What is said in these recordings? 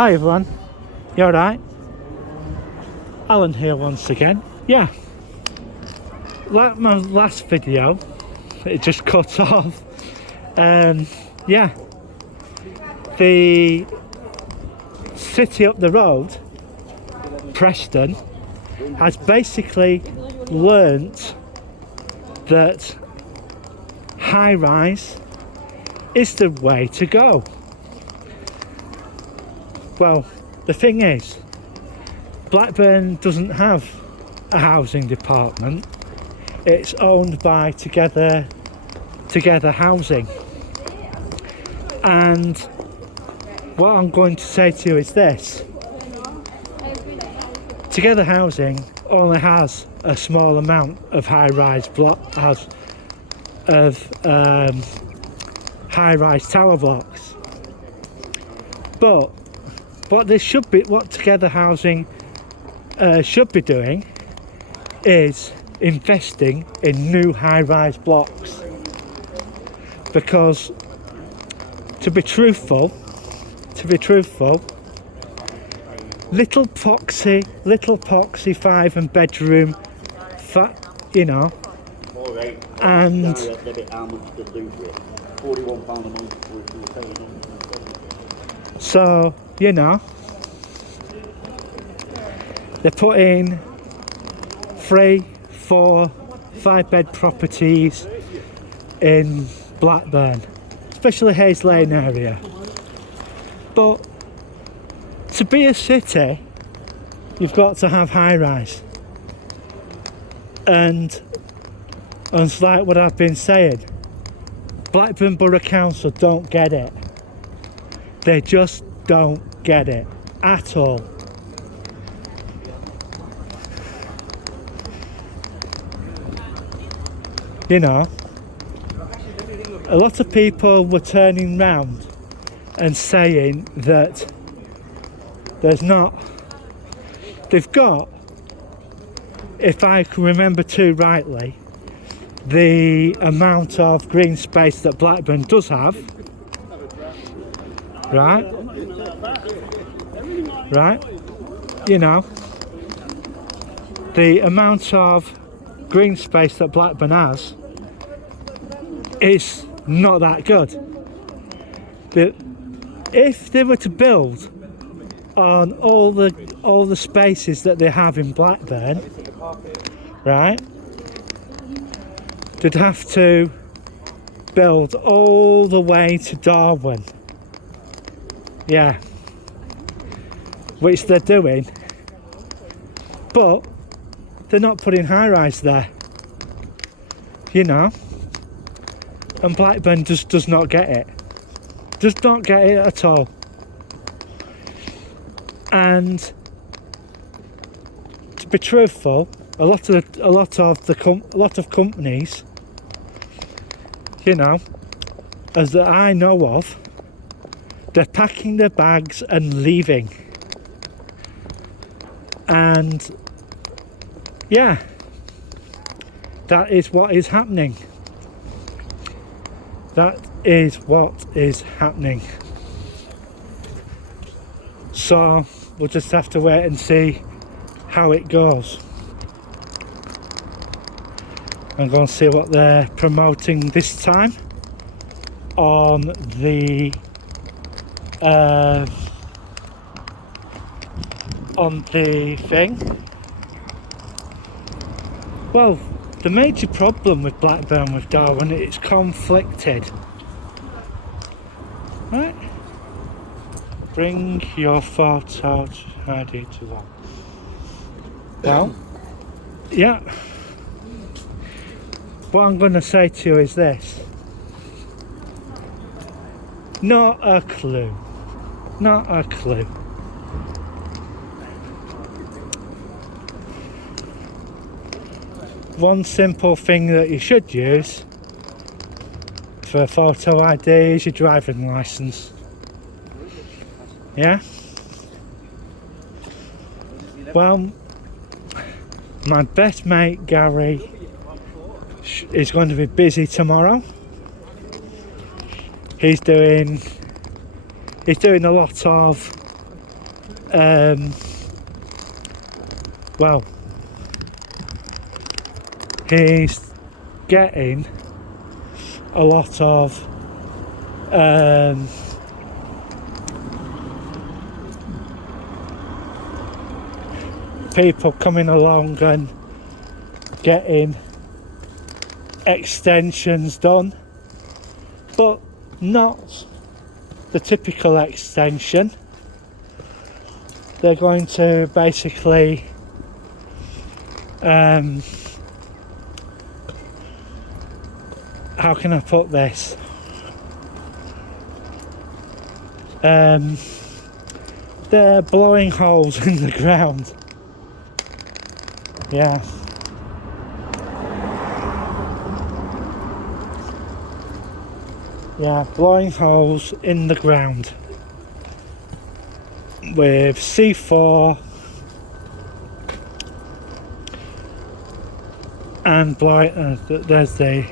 Hi everyone, you alright? Alan here once again. Yeah, like my last video, it just cut off. Yeah, the city up the road, Preston, has basically learnt that high rise is the way to go. Well, the thing is, Blackburn doesn't have a housing department. It's owned by Together Housing. And what I'm going to say to you is this. Together Housing only has a small amount of high-rise high-rise tower blocks. But what Together Housing should be doing is investing in new high-rise blocks, because to be truthful, little poxy 5 and bedroom, and so they're putting 3, 4, 5-bed properties in Blackburn, especially Hayes Lane area. But to be a city, you've got to have high rise. And it's like what I've been saying, Blackburn Borough Council don't get it. They just don't get it at all. A lot of people were turning round and saying that they've got, if I can remember too rightly, the amount of green space that Blackburn does have, right, the amount of green space that Blackburn has is not that good. But if they were to build on all the spaces that they have in Blackburn, right, they'd have to build all the way to Darwin. Yeah, which they're doing, but they're not putting high rise there, and Blackburn just does not get it. Does not get it at all. And to be truthful, a lot of companies, as that I know of, they're packing their bags and leaving. And yeah, that is what is happening. That is what is happening. So we'll just have to wait and see how it goes. I'm going to see what they're promoting this time on the thing. Well, the major problem with Blackburn with Darwin, it's conflicted. Right? Bring your photo ID to that. Well, yeah. What I'm going to say to you is this. Not a clue. Not a clue. One simple thing that you should use for a photo ID is your driving licence. Yeah? Well, my best mate Gary is going to be busy tomorrow. He's doing a lot of well, he's getting a lot of people coming along and getting extensions done, but not the typical extension. They're going to basically how can I put this? They're blowing holes in the ground. Yeah. Yeah, blowing holes in the ground with C4 and there's the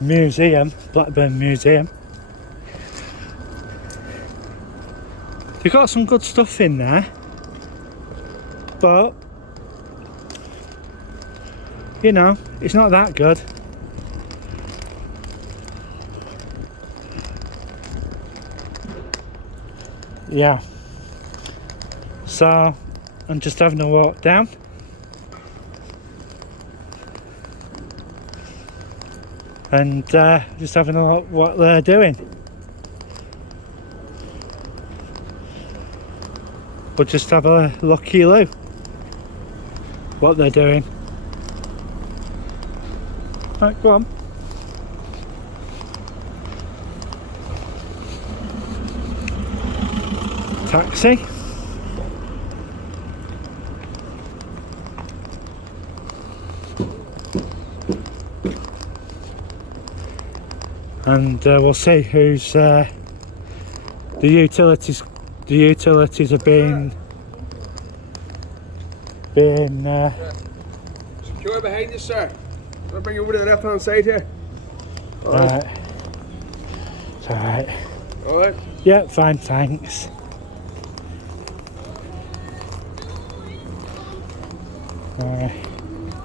museum, Blackburn Museum. They've got some good stuff in there, but you know, it's not that good. Yeah, so I'm just having a walk down. And just having a look what they're doing. We'll just have a looky-loo what they're doing. Right, go on. Taxi. And we'll see who's the utilities. The utilities are being secure behind you, sir. I'll bring you over to the left hand side here. Right. It's alright. Alright. Yeah, fine, thanks.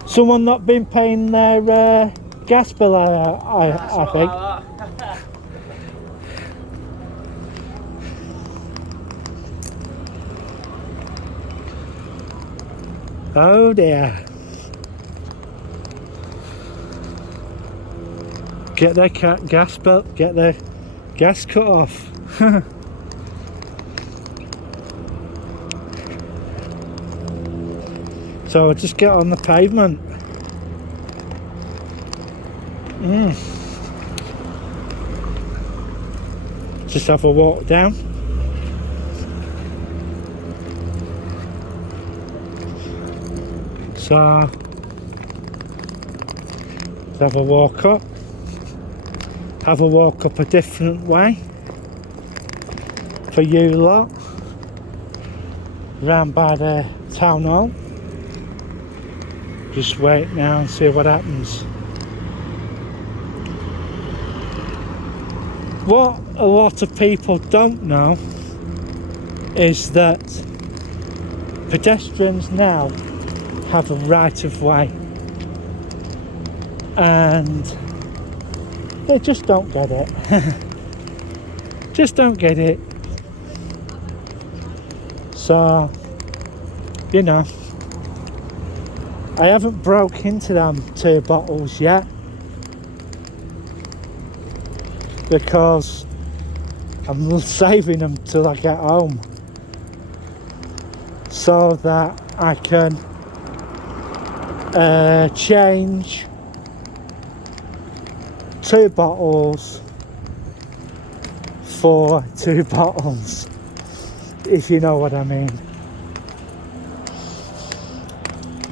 Someone not been paying their gas bill, I think. Oh dear. Get their gas bill, get their gas cut off. So I'll just get on the pavement. Just have a walk down. So have a walk up. Have a walk up a different way for you lot. Round by the town hall. Just wait now and see what happens. What a lot of people don't know is that pedestrians now have a right of way, and they just don't get it. Just don't get it. So, you know, I haven't broke into them 2 bottles yet, because I'm saving them till I get home, so that I can change 2 bottles for 2 bottles, if you know what I mean.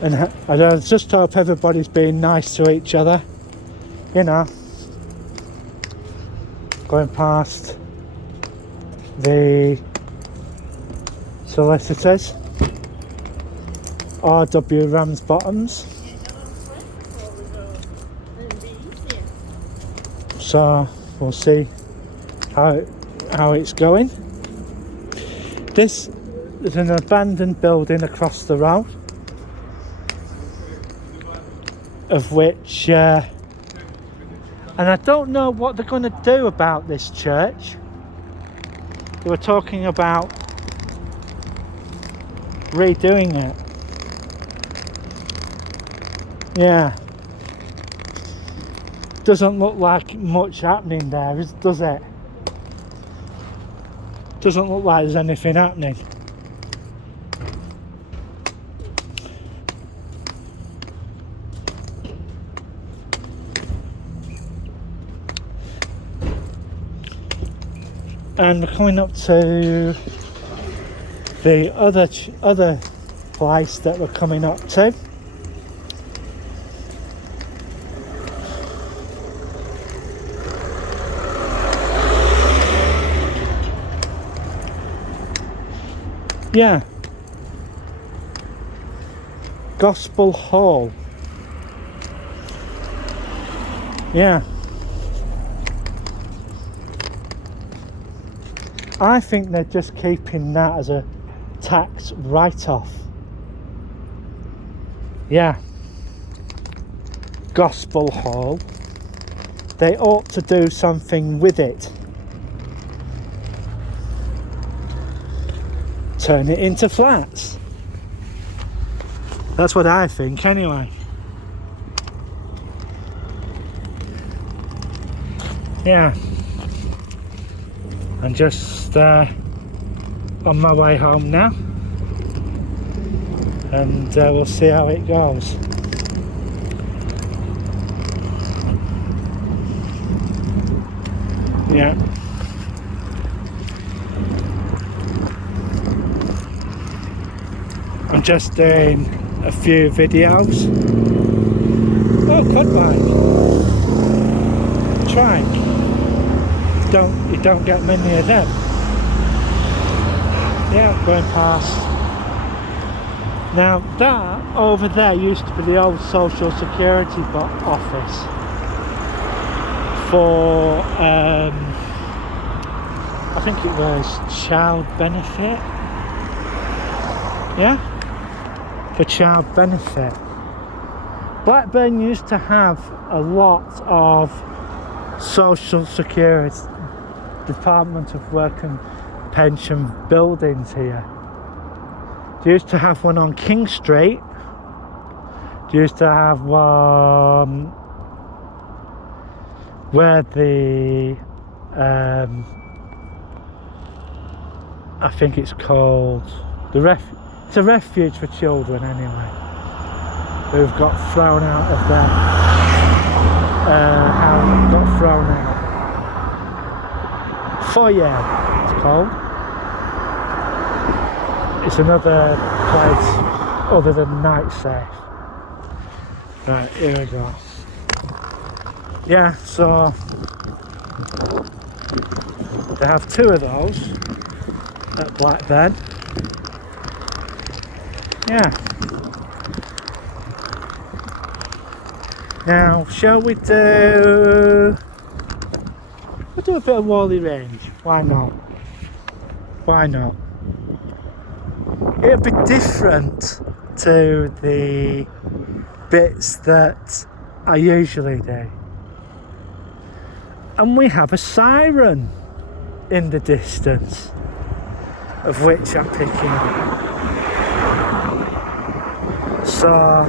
And I just hope everybody's being nice to each other, you know. Going past the solicitors, R.W. Ramsbottoms. So we'll see how it's going. This is an abandoned building across the road, of which, and I don't know what they're going to do about this church. They were talking about redoing it. Yeah. Doesn't look like much happening there, does it? Doesn't look like there's anything happening. And we're coming up to the other place that we're coming up to. Yeah. Gospel Hall. Yeah. I think they're just keeping that as a tax write-off. Yeah. Gospel Hall. They ought to do something with it. Turn it into flats. That's what I think anyway. Yeah. I'm just on my way home now, and we'll see how it goes. Yeah. I'm just doing a few videos. Oh, quad bike. Trike. You don't get many of them. Yeah, going past. Now that over there used to be the old Social Security office for I think it was child benefit. Yeah, for child benefit. Blackburn used to have a lot of Social Security, Department of Work and Pension buildings here. They used to have one on King Street. They used to have one where the I think it's called it's a refuge for children anyway, who've got thrown out of their got thrown out. Foyer, it's called. It's another place other than Night Safe. Right, here we go. Yeah, so they have two of those at Blackburn. Yeah. Now, shall we do... We'll do a bit of Whalley Range. Why not? Why not? It'll be different to the bits that I usually do. And we have a siren in the distance, of which I'm picking up. So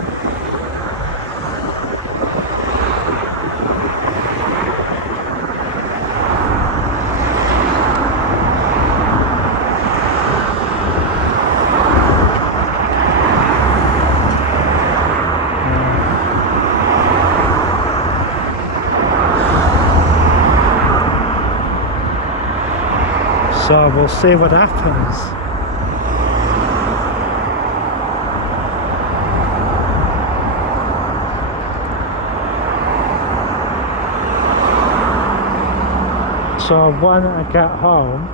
we'll see what happens. So when I get home,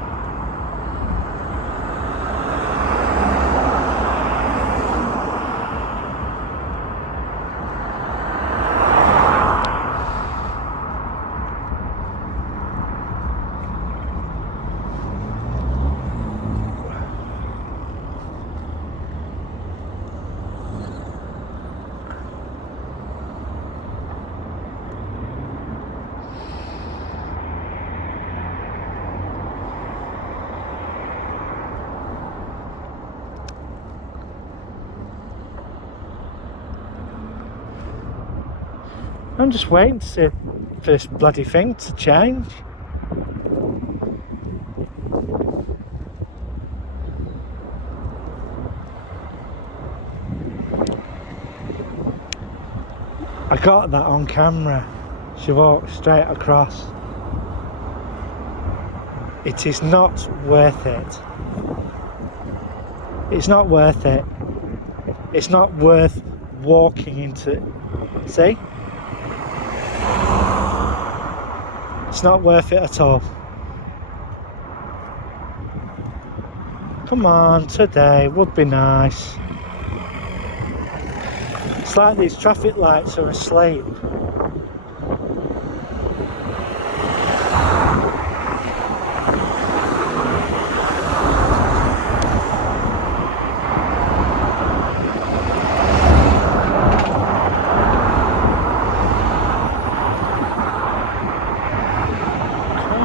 I'm just waiting to see for this bloody thing to change. I got that on camera. She walked straight across. It is not worth it. It's not worth it. It's not worth walking into. See? It's not worth it at all. Come on, today would be nice. It's like these traffic lights are asleep.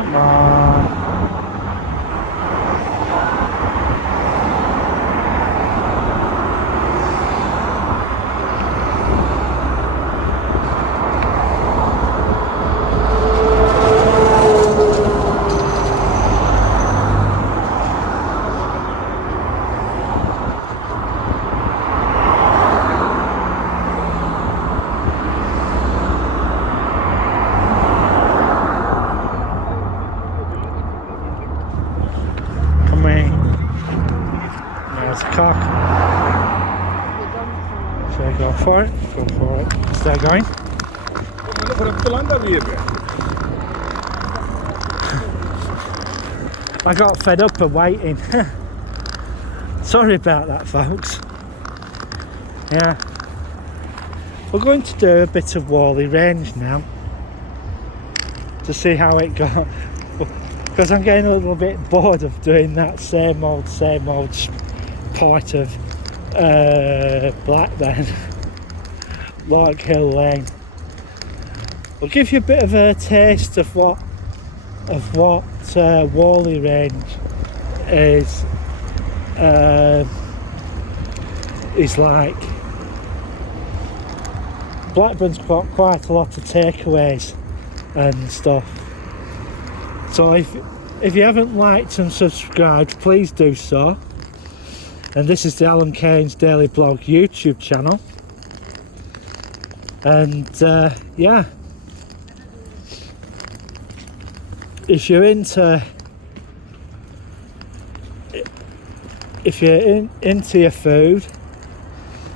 Come on. Come in. There's a cock. Should I go for it? Go for it. Is that going? I got fed up of waiting. Sorry about that, folks. Yeah. We're going to do a bit of Whalley Range now to see how it goes, because I'm getting a little bit bored of doing that same old part of Blackburn, Lark Hill Lane. We'll give you a bit of a taste of what Whalley Range is like. Blackburn's got quite a lot of takeaways and stuff. So if you haven't liked and subscribed, please do so. And this is the Alan Kane's Daily Blog YouTube channel. And yeah, if you're into your food,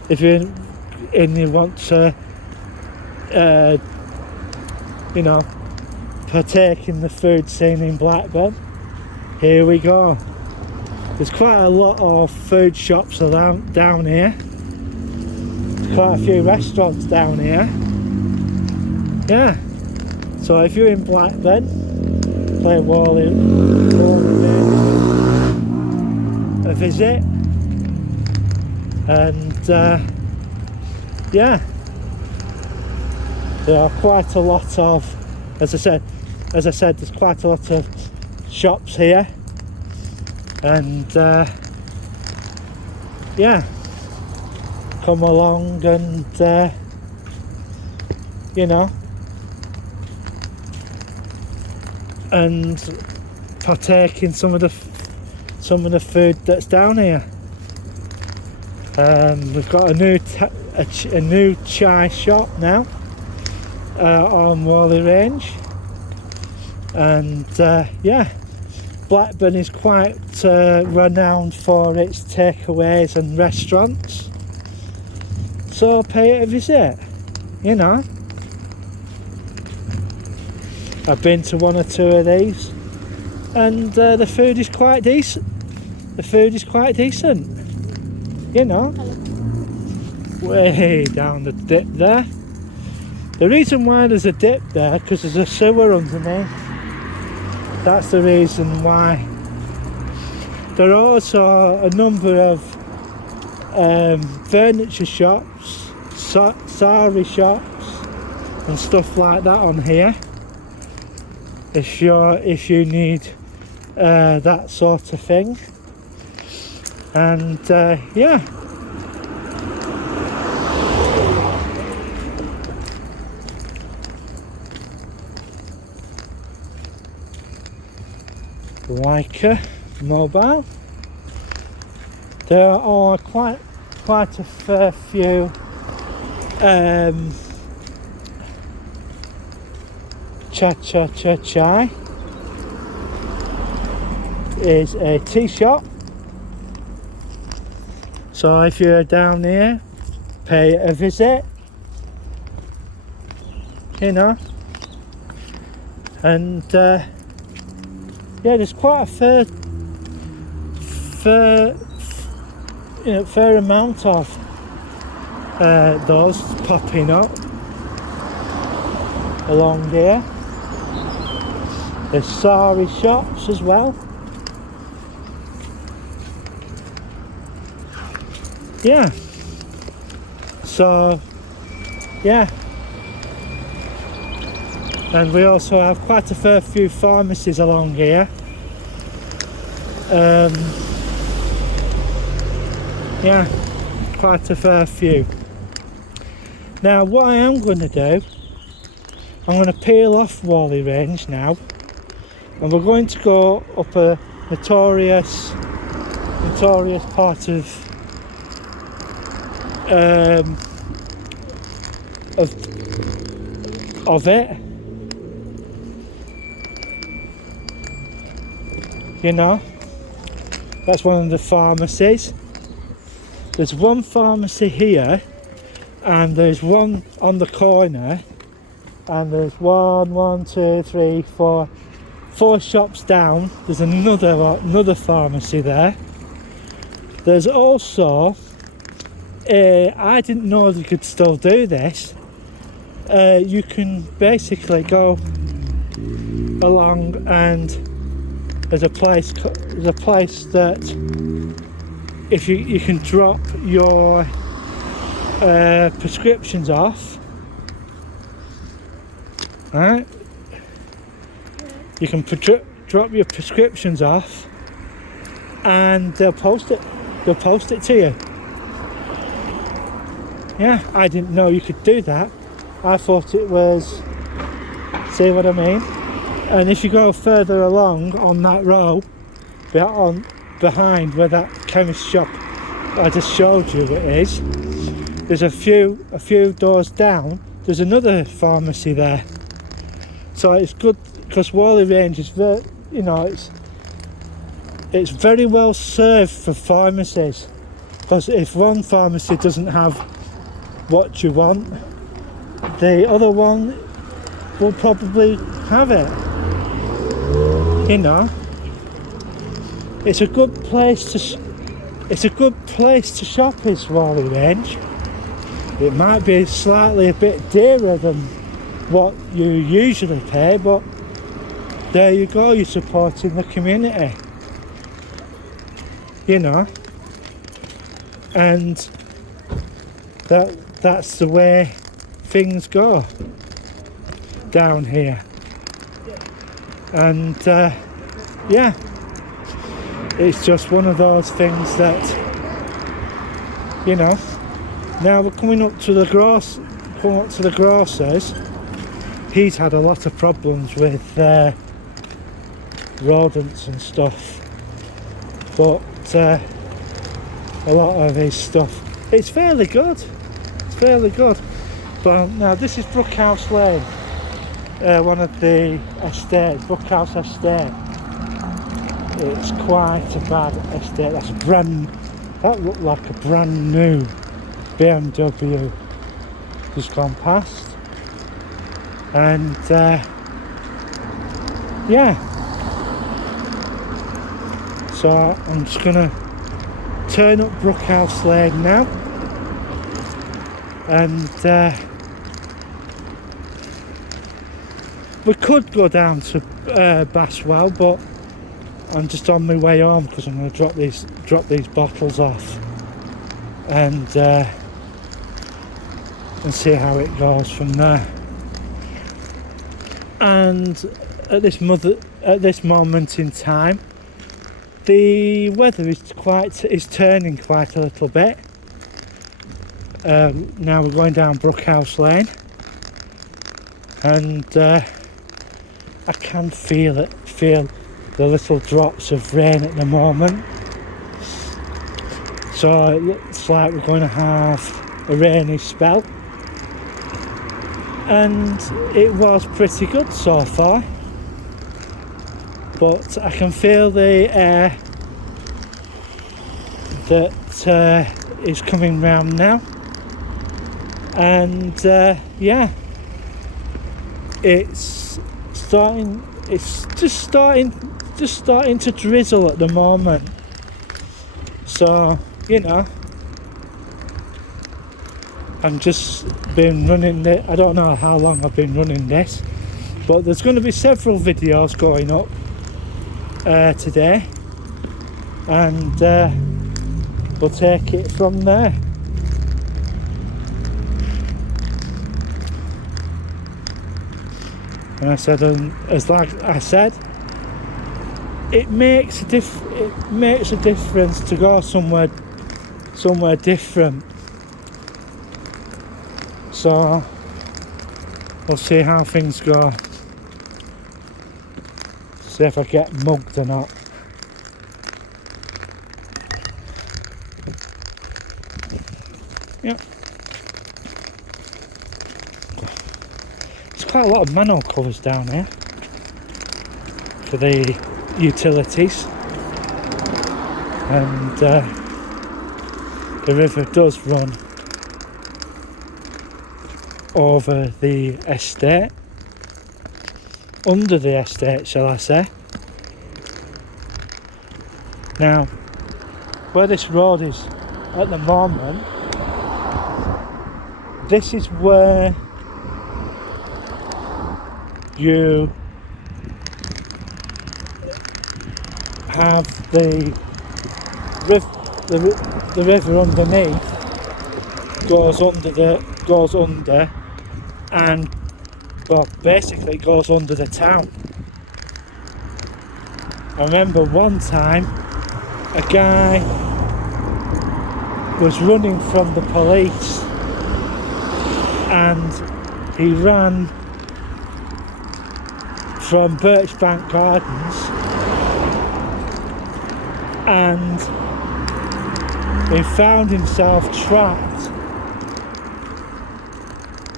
if you're and you want to you know, partake in the food scene in Blackburn, here we go. There's quite a lot of food shops around down here. Quite a few restaurants down here. Yeah. So if you're in Blackburn, play Whalley a visit, and yeah, there are quite a lot of, as I said, there's quite a lot of shops here, and yeah, come along and you know, and partake in some of the food that's down here. We've got a new chai shop now on Whalley Range, and yeah, Blackburn is quite renowned for its takeaways and restaurants, so pay it a visit, you know. I've been to one or two of these, and the food is quite decent. You know. Way down the dip there. The reason why there's a dip there, because there's a sewer underneath. That's the reason why. There are also a number of furniture shops, sari shops and stuff like that on here. If you need that sort of thing, and yeah, Leica mobile. There are quite a fair few Cha is a tea shop. So if you're down here, pay a visit, you know. And yeah, there's quite a fair amount of those popping up along here. There's sari shops as well. Yeah. So yeah. And we also have quite a fair few pharmacies along here. Yeah, quite a fair few. Now what I am going to do, I'm going to peel off Whalley Range now, and we're going to go up a notorious part of it. You know, that's one of the pharmacies. There's one pharmacy here, and there's one on the corner, and there's one, two, three, four shops down. There's another pharmacy there. There's also I didn't know you could still do this. You can basically go along, and there's a place that if you can drop your prescriptions off, right? You can drop your prescriptions off, and they'll post it to you. Yeah, I didn't know you could do that. I thought it was, see what I mean? And if you go further along on that row, behind where that chemist shop I just showed you is, there's a few doors down, there's another pharmacy there. So it's good, because Whalley Range is very, you know, it's very well served for pharmacies, because if one pharmacy doesn't have what you want, the other one will probably have it. You know, it's a good place to shop, is Whalley Range. It might be slightly a bit dearer than what you usually pay, but there you go, you're supporting the community, you know. And that's the way things go down here. And yeah, it's just one of those things that, you know. Now we're coming up to the grocer's. He's had a lot of problems with rodents and stuff, but a lot of his stuff, it's fairly good. But now this is Brookhouse Lane, one of the estates, Brookhouse Estate. It's quite a bad estate. That looked like a brand new BMW just gone past. And yeah, so I'm just gonna turn up Brookhouse Lane now, and we could go down to Baswell, but I'm just on my way home because I'm going to drop these bottles off, and see how it goes from there. And at this moment in time, the weather is turning quite a little bit. Now we're going down Brookhouse Lane, and I can feel the little drops of rain at the moment. So it looks like we're going to have a rainy spell. And it was pretty good so far. But I can feel the air that is coming round now. And yeah, it's just starting to drizzle at the moment. So, you know, I've just been running it. I don't know how long I've been running this, but there's going to be several videos going up today, and we'll take it from there. And I said, as like I said, it makes a difference to go somewhere different. So we'll see how things go. See if I get mugged or not. Yep. There's quite a lot of manhole covers down here for the utilities, and the river does run over the estate, under the estate, shall I say. Now, where this road is at the moment, this is where you have the river underneath goes under and, well, basically goes under the town. I remember one time a guy was running from the police, and he ran from Birchbank Gardens, and he found himself trapped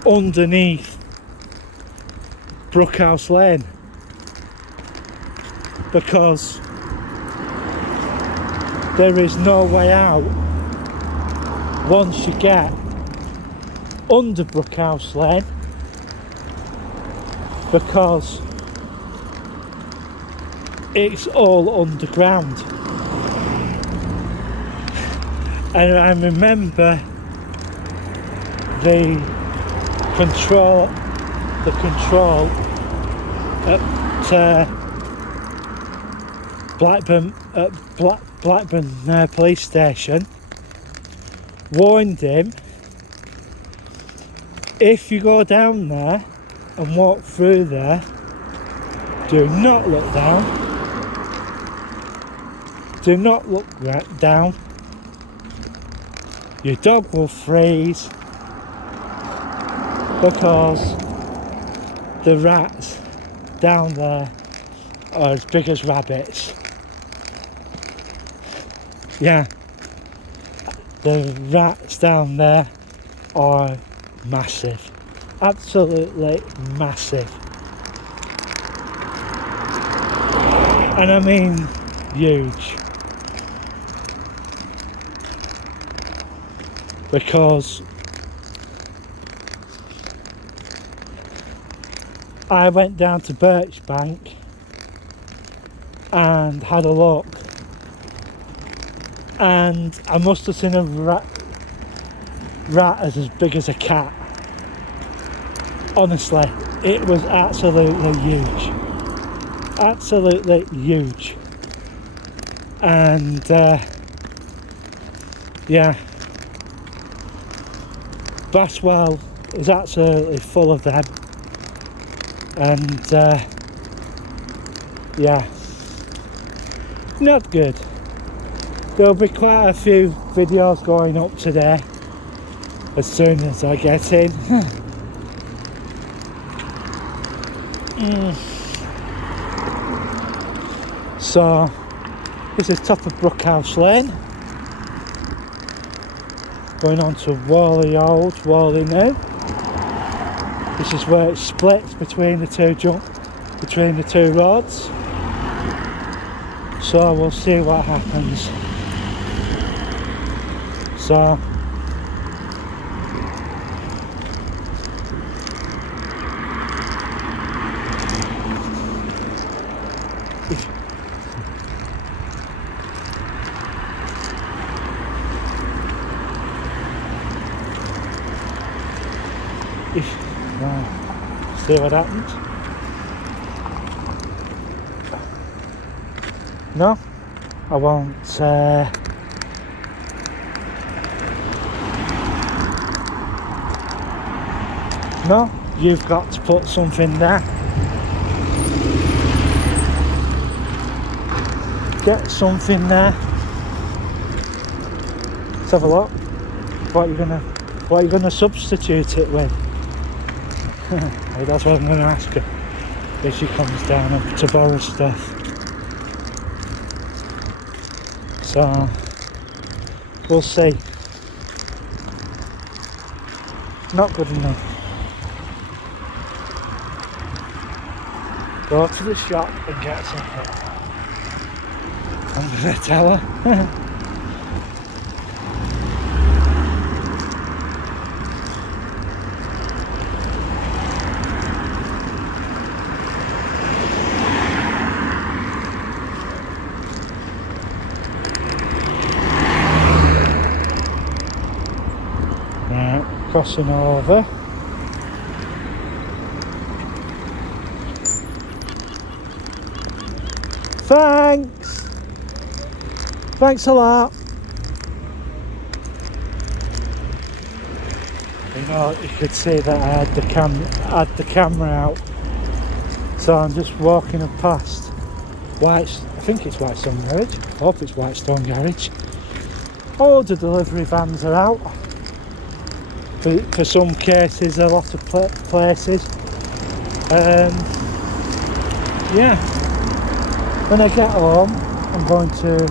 underneath Brookhouse Lane, because there is no way out once you get under Brookhouse Lane, because it's all underground. And I remember the control at Blackburn police station warned him, if you go down there and walk through there, do not look down. Do not look down. Your dog will freeze, because the rats down there are as big as rabbits. Yeah, the rats down there are massive, absolutely massive, and I mean huge, because I went down to Birchbank and had a look, and I must have seen a rat as big as a cat. Honestly, it was absolutely huge, absolutely huge. And yeah, Baswell is absolutely full of them, and yeah, not good. There'll be quite a few videos going up today as soon as I get in. So this is top of Brookhouse Lane, going on to Whalley Old, Whalley New. This is where it splits between the two roads. So we'll see what happens. So see what happens. No, I won't. No, you've got to put something there. Get something there. Let's have a look. What are you gonna substitute it with? Well, that's what I'm going to ask her if she comes down to borrow stuff. So we'll see. Not good enough. Go to the shop and get something. I'm going to tell her. Crossing over. Thanks a lot. You know, you could see that I had the camera out. So I'm just walking up past I think it's Whitestone Garage. I hope it's Whitestone Garage. All the delivery vans are out. For some cases, a lot of places. Yeah, when I get home, I'm going to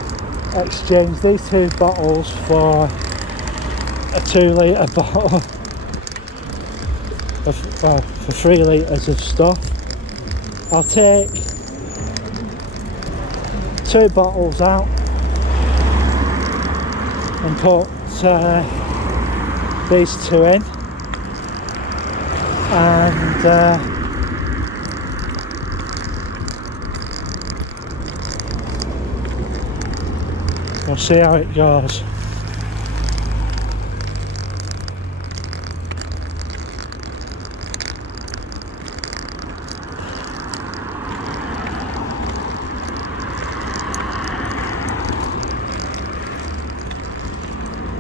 exchange these 2 bottles for a 2 litre bottle for 3 litres of stuff. I'll take 2 bottles out and put these 2 in, and we'll see how it goes.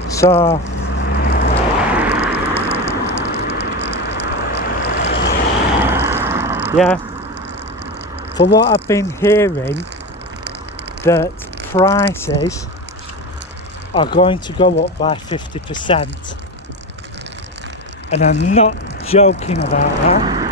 So yeah, for what I've been hearing, that prices are going to go up by 50%, and I'm not joking about that.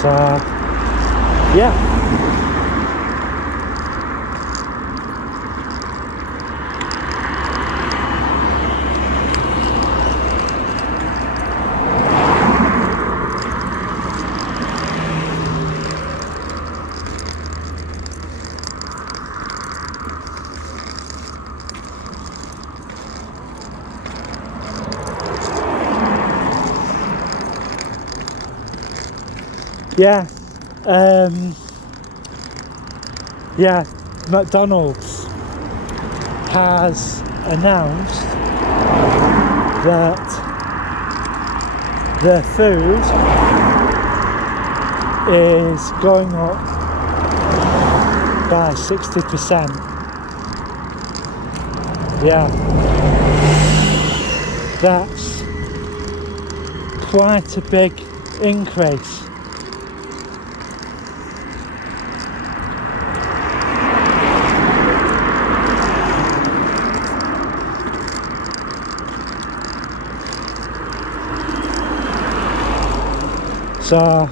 So yeah, yeah, McDonald's has announced that their food is going up by 60%. Yeah, that's quite a big increase. So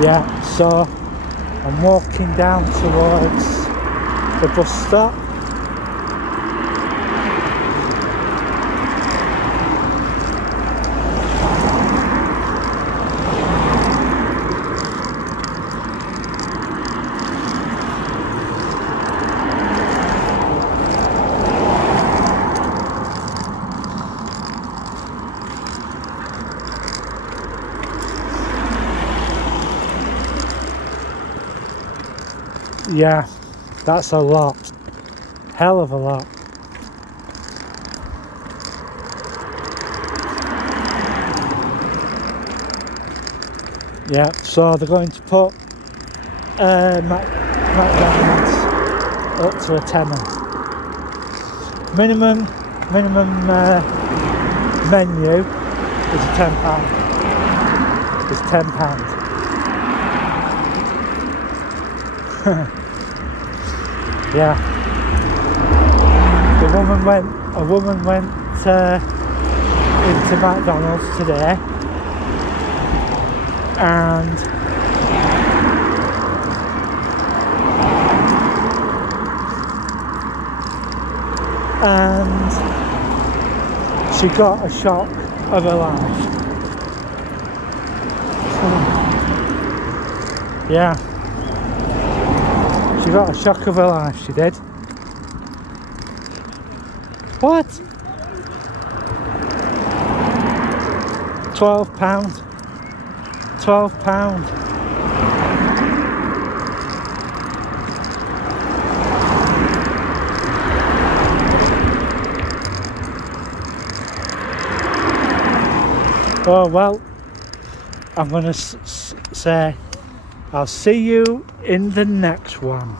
yeah, so I'm walking down towards the bus stop. Yeah, that's a lot. Hell of a lot. Yeah, so they're going to put McDonald's up to a tenner. Minimum menu is £10. It's £10. Yeah. A woman went into McDonald's today and she got a shock of her life. Yeah. She got a shock of her life, she did. What? £12. £12. Oh well, I'm gonna say I'll see you in the next one.